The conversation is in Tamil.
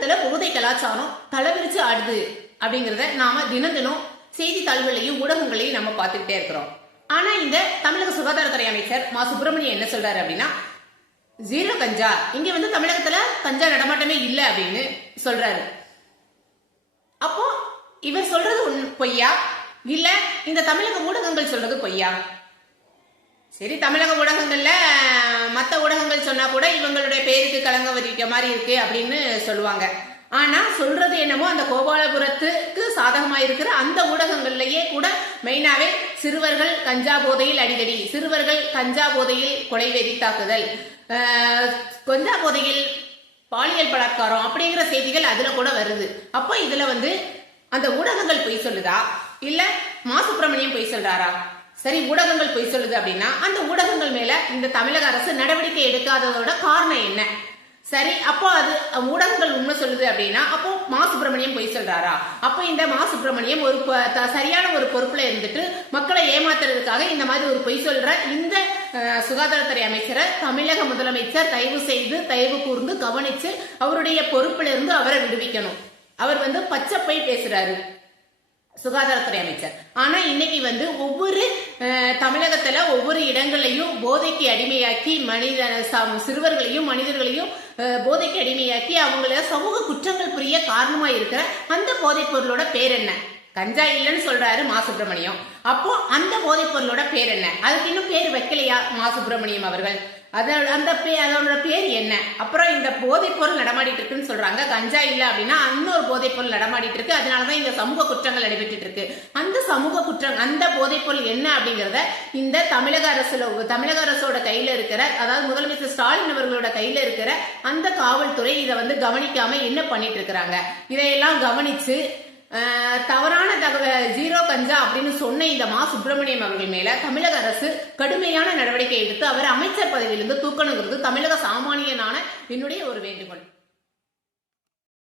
தமிழகத்துல போதை கலாச்சாரம் தலைவிரிச்சு ஆடுது அப்படிங்கிறத நாம தினம் தினம் செய்தித்தாள்களையும் ஊடகங்களையும் நம்ம பார்த்துக்கிட்டே இருக்கிறோம். ஆனா இந்த தமிழக சுகாதாரத்துறை அமைச்சர் மா. சுப்பிரமணியம் என்ன சொல்றாரு அப்படின்னா ஜீரோ கஞ்சா. இங்க வந்து தமிழகத்துல கஞ்சா நடமாட்டமே இல்லை அப்படின்னு சொல்றாரு. அப்போ இவர் சொல்றது உண்- பொய்யா? இல்ல இந்த தமிழக ஊடகங்கள் சொல்றது பொய்யா? சரி தமிழக ஊடகங்கள்ல மற்ற ஊடகங்கள் சொன்னா கூட இவங்களுடைய பேருக்கு கலங்க வரிக்க மாதிரி இருக்கு அப்படின்னு சொல்லுவாங்க. ஆனா சொல்றது என்னமோ அந்த கோபாலபுரத்துக்கு சாதகமா இருக்கிற அந்த ஊடகங்கள்லயே கூட மெயினாவே சிறுவர்கள் கஞ்சா போதையில் அடிக்கடி சிறுவர்கள் கஞ்சா போதையில் கொலை வெறி தாக்குதல் கஞ்சா போதையில் பாலியல் பலாத்காரம் அப்படிங்கிற செய்திகள் அதுல கூட வருது. அப்போ இதுல வந்து அந்த ஊடகங்கள் பொய் சொல்லுதா? இல்ல மா சுப்பிரமணியம் பொய் சொல்றாரா? சரி ஊடகங்கள் பொய் சொல்லுது அப்படின்னா அந்த ஊடகங்கள் மேல இந்த தமிழக அரசு நடவடிக்கை எடுக்காததோட காரணம் என்ன? சரி அப்போ அது ஊடகங்கள் உண்மை சொல்லுது அப்படின்னா அப்போ மா சுப்பிரமணியம் பொய் சொல்றாரா? அப்போ இந்த மா சுப்பிரமணியம் ஒரு த- சரியான ஒரு பொறுப்புல இருந்துட்டு மக்களை ஏமாத்துறதுக்காக இந்த மாதிரி ஒரு பொய் சொல்ற இந்த சுகாதாரத்துறை அமைச்சரை தமிழக முதலமைச்சர் தயவு செய்து தயவு கூர்ந்து கவனிச்சு அவருடைய பொறுப்புல இருந்து அவரை விடுவிக்கணும். அவர் வந்து பச்சை பொய் பேசுறாரு. சுகாதாரத்துறை அமைச்சர். ஆனா இன்னைக்கு வந்து ஒவ்வொரு தமிழகத்துல ஒவ்வொரு இடங்களையும் போதைக்கு அடிமையாக்கி மனித சிறுவர்களையும் மனிதர்களையும் போதைக்கு அடிமையாக்கி அவங்கள சமூக குற்றங்கள் புரிய காரணமா இருக்கிற அந்த போதைப் பொருளோட பேர் என்ன? கஞ்சா இல்லைன்னு சொல்றாரு மா. சுப்பிரமணியம். அப்போ அந்த போதைப் பொருளோட பேர் என்ன? அதுக்கு இன்னும் பேர் வைக்கலையா மா. சுப்பிரமணியம் அவர்கள்? அதோட அந்த பே அதோட பேர் என்ன? அப்புறம் இந்த போதைப்பொருள் நடமாடிட்டு இருக்குன்னு சொல்றாங்க. கஞ்சா இல்லை அப்படின்னா இன்னொரு போதைப்பொருள் நடமாடிட்டு இருக்கு. அதனாலதான் இந்த சமூக குற்றங்கள் நடைபெற்று இருக்கு. அந்த சமூக குற்றம் அந்த போதைப்பொருள் என்ன அப்படிங்கிறத இந்த தமிழக அரசுல தமிழக அரசோட கையில இருக்கிற அதாவது முதலமைச்சர் ஸ்டாலின் அவர்களோட கையில இருக்கிற அந்த காவல்துறை இதை வந்து கவனிக்காம என்ன பண்ணிட்டு இருக்கிறாங்க? இதையெல்லாம் கவனிச்சு தவறு ஜீரோ கஞ்சா அப்படின்னு சொன்ன இந்த மா சுப்பிரமணியம் அவர்கள் மேல தமிழக அரசு கடுமையான நடவடிக்கை எடுத்து அவர் அமைச்சர் பதவியிலிருந்து தூக்கணுங்கிறது தமிழக சாமானியனான என்னுடைய ஒரு வேண்டுகோள்.